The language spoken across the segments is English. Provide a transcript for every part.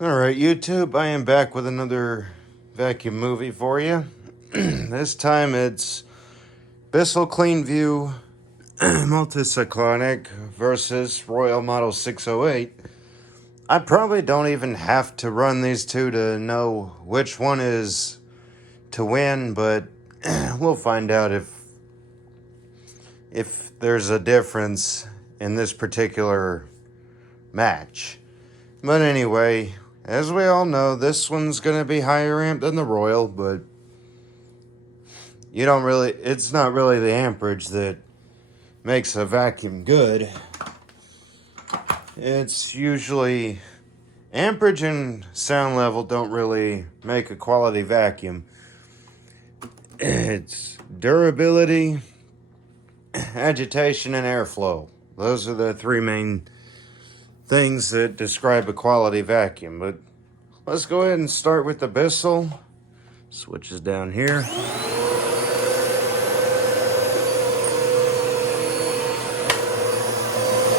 Alright, YouTube, I am back with another vacuum movie for you. This time it's Bissell Clean View Multicyclonic versus Royal Model 608. I probably don't even have to run these two to know which one is to win, but we'll find out if there's a difference in this particular match. But anyway, as we all know, this one's going to be higher amp than the Royal, but it's not really the amperage that makes a vacuum good. It's usually amperage and sound level don't really make a quality vacuum. It's durability, agitation, and airflow. Those are the three main things that describe a quality vacuum. But let's go ahead and start with the Bissell. Switches down here.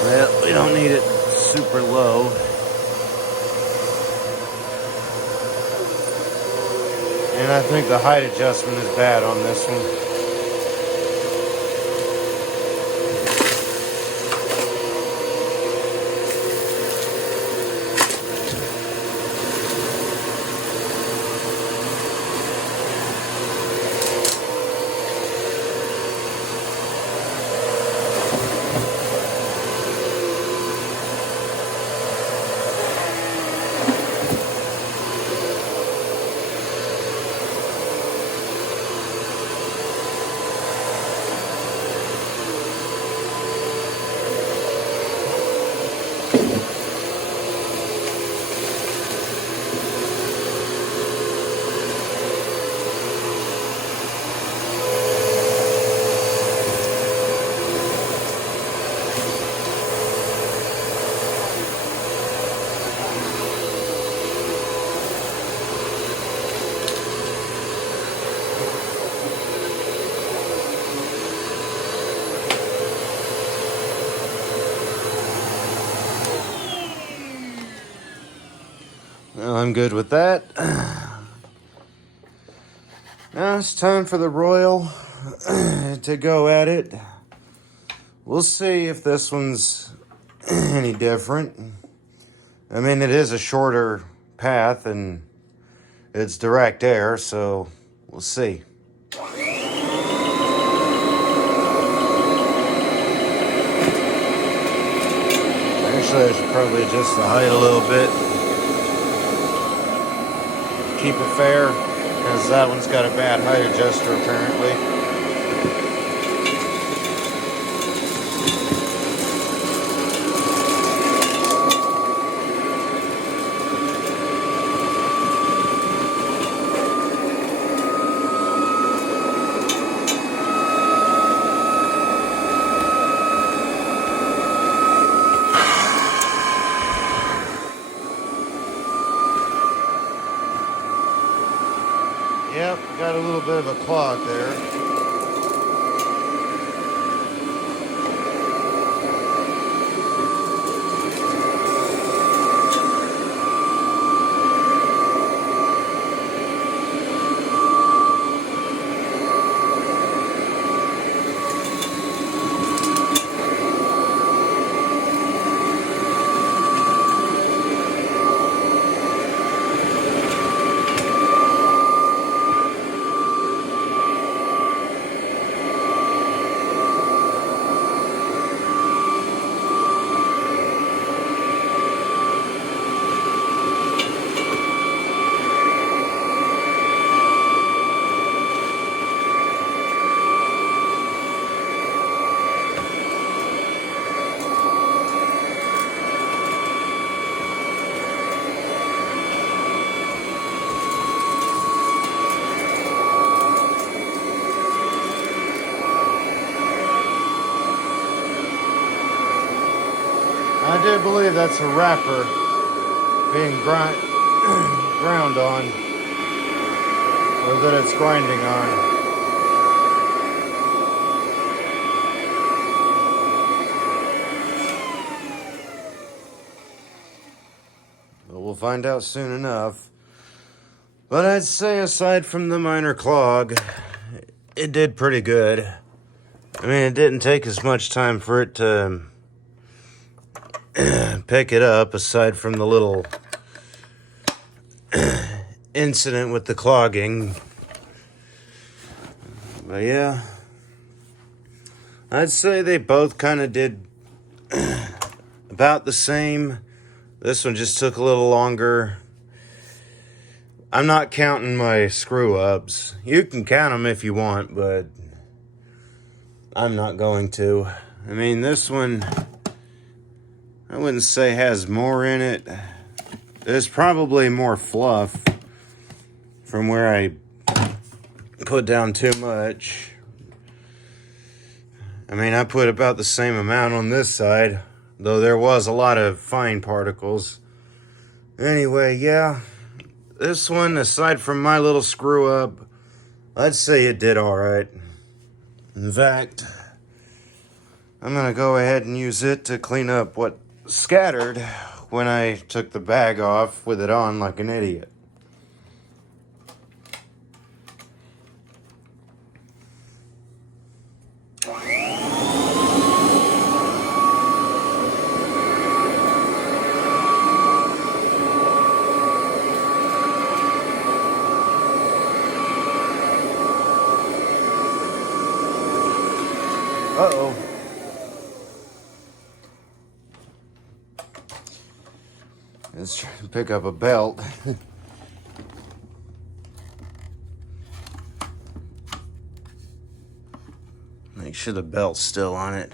Well, we don't need it super low. And I think the height adjustment is bad on this one. Well, I'm good with that. Now it's time for the Royal to go at it. We'll see if this one's any different. I mean, it is a shorter path and it's direct air, so we'll see. Actually, I should probably adjust the height a little bit. Keep it fair, because that one's got a bad height adjuster apparently. Yep, got a little bit of a clog there. I do believe that's a wrapper being ground on, or that it's grinding on. But we'll find out soon enough. But I'd say aside from the minor clog, it did pretty good. I mean, it didn't take as much time for it to pick it up, aside from the little incident with the clogging. But yeah, I'd say they both kind of did about the same. This one just took a little longer. I'm not counting my screw-ups. You can count them if you want, but I'm not going to. I mean, this one, I wouldn't say has more in it. There's probably more fluff from where I put down too much. I mean, I put about the same amount on this side, though there was a lot of fine particles. Anyway, yeah, this one, aside from my little screw up, I'd say it did all right. In fact, I'm gonna go ahead and use it to clean up what scattered when I took the bag off with it on like an idiot. Uh-oh. Let's try to pick up a belt. Make sure the belt's still on it.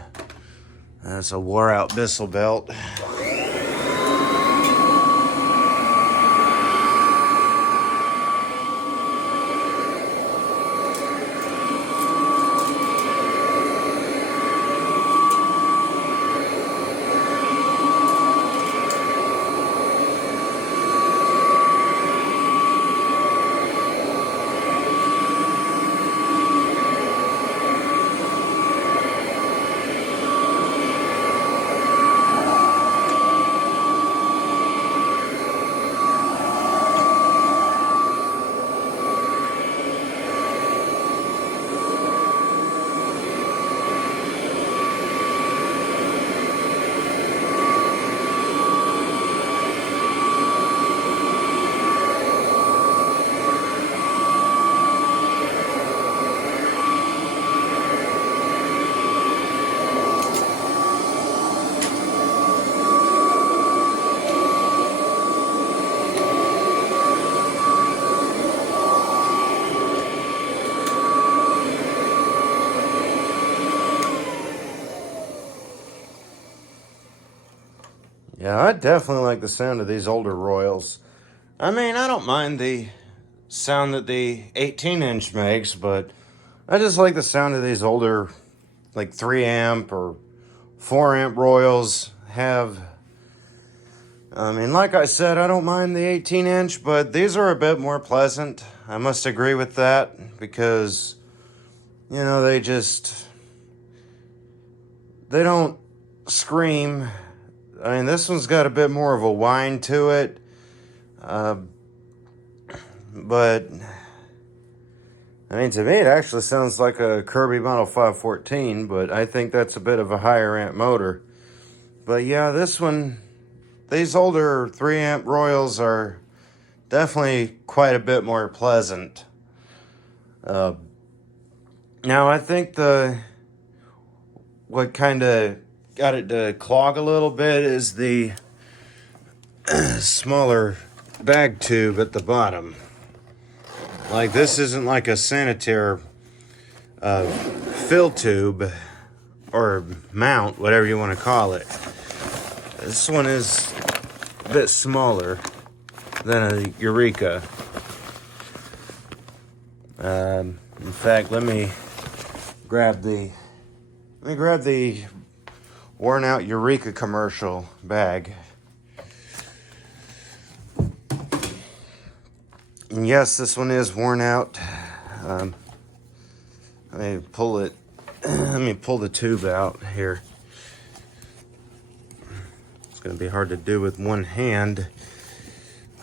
That's a wore-out Bissell belt. Yeah, I definitely like the sound of these older Royals. I mean, I don't mind the sound that the 18-inch makes, but I just like the sound of these older, like 3 amp or 4 amp Royals have. I mean, like I said, I don't mind the 18-inch, but these are a bit more pleasant. I must agree with that because, you know, they don't scream. I mean, this one's got a bit more of a whine to it. But, I mean, to me, it actually sounds like a Kirby Model 514, but I think that's a bit of a higher amp motor. But yeah, this one, these older 3 amp Royals are definitely quite a bit more pleasant. Now, I think what kind of got it to clog a little bit is the smaller bag tube at the bottom. Like, this isn't like a sanitary fill tube or mount, whatever you want to call it. This one is a bit smaller than a Eureka. In fact, let me grab the worn out Eureka commercial bag. And yes, this one is worn out. Let me pull it. Let me pull the tube out here. It's going to be hard to do with one hand.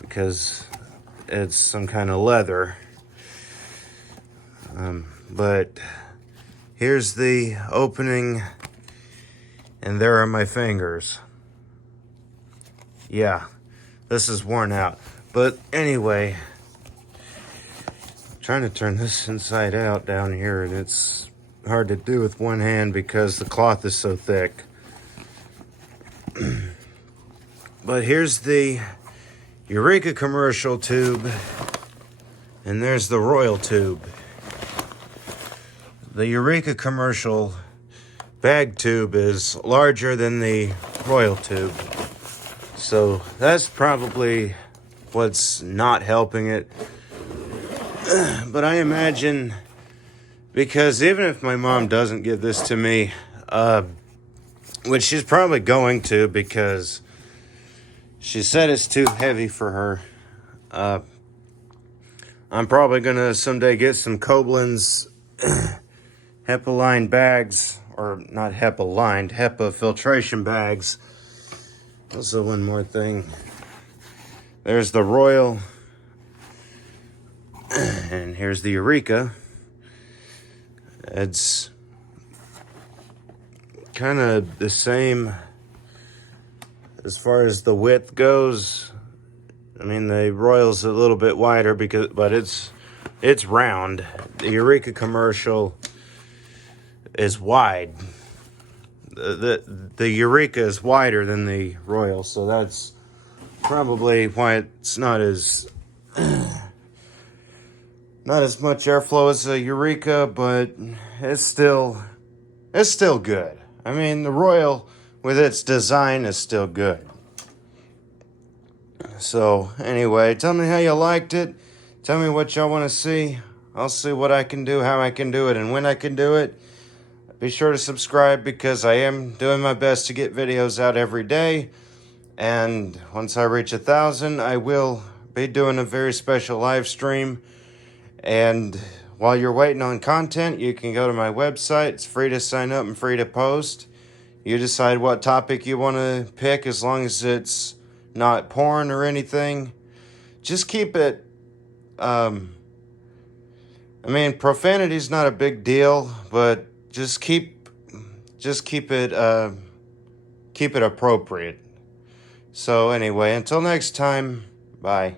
because it's some kind of leather. But here's the opening, and there are my fingers. Yeah, this is worn out. But anyway, I'm trying to turn this inside out down here, and it's hard to do with one hand because the cloth is so thick. But here's the Eureka commercial tube, and there's the Royal tube. The Eureka commercial bag tube is larger than the Royal tube, so that's probably what's not helping it. But I imagine, because even if my mom doesn't give this to me, which she's probably going to, because she said it's too heavy for her, I'm probably gonna someday get some Koblenz HEPA-lined bags, or not HEPA-lined, HEPA filtration bags. Also, one more thing. There's the Royal, and here's the Eureka. It's kind of the same as far as the width goes. I mean, the Royal's a little bit wider but it's round. The Eureka commercial is wide. The Eureka is wider than the Royal, so that's probably why it's not as much airflow as the Eureka, but it's still good. I mean, the Royal with its design is still good. So anyway, tell me how you liked it. Tell me what y'all want to see. I'll see what I can do, how I can do it, and when I can do it. Be sure to subscribe, because I am doing my best to get videos out every day. And once I reach 1,000, I will be doing a very special live stream. And while you're waiting on content, you can go to my website. It's free to sign up and free to post. You decide what topic you want to pick, as long as it's not porn or anything. Just keep it, I mean, profanity's not a big deal, but just keep it appropriate. So anyway, until next time, bye.